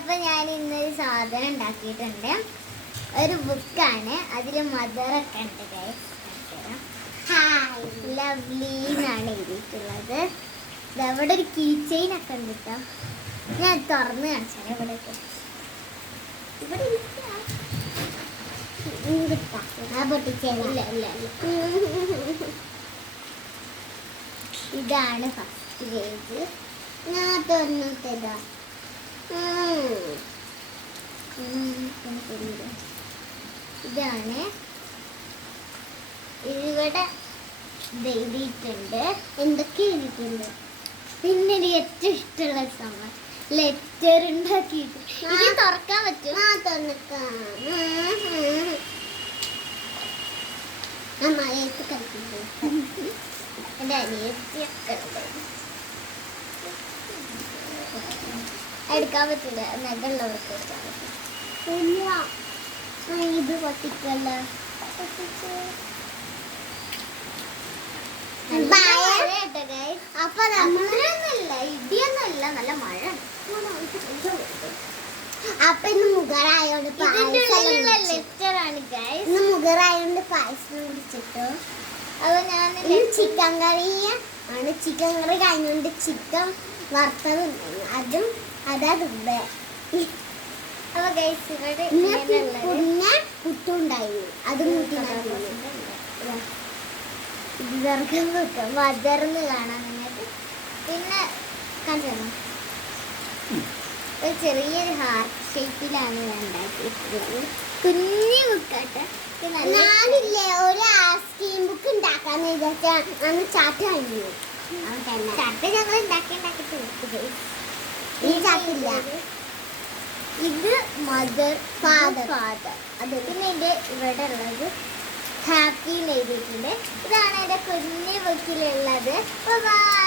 അപ്പൊ ഞാൻ ഇന്നൊരു സാധനം ഉണ്ടാക്കിയിട്ടുണ്ട്. ഒരു ബുക്കാണ്, അതില് മദറൊക്കെ ഉണ്ട് ഗൈസ്. ലവ്ലി എന്നാണ് എഴുതിയിട്ടുള്ളത്. അവിടെ ഒരു കീ ചെയിൻ ഒക്കെ ഉണ്ട് കേട്ടോ. ഞാൻ തുറന്ന് കാണിച്ചാൽ ഇവിടെ ഇതാണ് ഫസ്റ്റ് പേജ്. ഞാൻ തുറന്നിട്ടതാ. ഇതാണ് ഇവിടെ എഴുതിയിട്ടുണ്ട്. എന്തൊക്കെ എഴുതിയിട്ടുണ്ട്. പിന്നെ എനിക്ക് ഏറ്റവും ഇഷ്ടമുള്ള സമയം ലെറ്റർ ഉണ്ടാക്കിയിട്ട് ഇത് തുറക്കാൻ പറ്റും. എന്റെ അനിയത്തിയൊക്കെ എടുക്കാൻ പറ്റില്ല. നെഗുള്ളവർക്ക് എടുക്കാൻ പറ്റില്ല. ഇത് പൊട്ടിക്കല്ല. അപ്പൊ നമ്മളൊന്നല്ല, ഇടിയൊന്നുമല്ല, നല്ല മഴ. അപ്പൊ ഇന്ന് മുഖറായോണ്ട് ലെറ്ററാണ് ഗൈസ്. ഇന്ന് മുഖറായോണ്ട് പായസം കുടിച്ചിട്ടു. അപ്പൊ ഞാൻ ചിക്കൻ കറി ആണ്. ചിക്കൻ കറി കഴിഞ്ഞോണ്ട് ചിക്കൻ വറുത്തത് അതും അതാ തിന്നത്. അപ്പൊ ഗൈസ് ഇവിടെ പിന്നെ പുട്ടുണ്ടായിരുന്നു, അത് കൂട്ടി മദർന്ന് കാണാൻ വേണ്ടിട്ട്. പിന്നെ കണ്ടോ ഒരു ചെറിയൊരു ഹാർട്ട് ഷേപ്പിലാണ് ഞാൻ ഉണ്ടാക്കിയിട്ടുള്ളത്. കുഞ്ഞു ബുക്കാട്ടെ. ഞാനില്ലേ ഒരു സ്കീം ബുക്ക് ഉണ്ടാക്കാന്ന് വിചാരിച്ചാൽ അന്ന് ചാട്ട് കഴിഞ്ഞു. ചാട്ട് ഞങ്ങൾ ഉണ്ടാക്കി ഈ ചാട്ടില്ല. ഇത് മദർ ഫാദർ. അത് പിന്നെ എൻ്റെ ഇവിടെ ഉള്ളത് ഹാപ്പി എഴുതിയിട്ടുണ്ട്. ഇതാണ് എൻ്റെ കുഞ്ഞു ബുക്കിലുള്ളത്. ബൈ.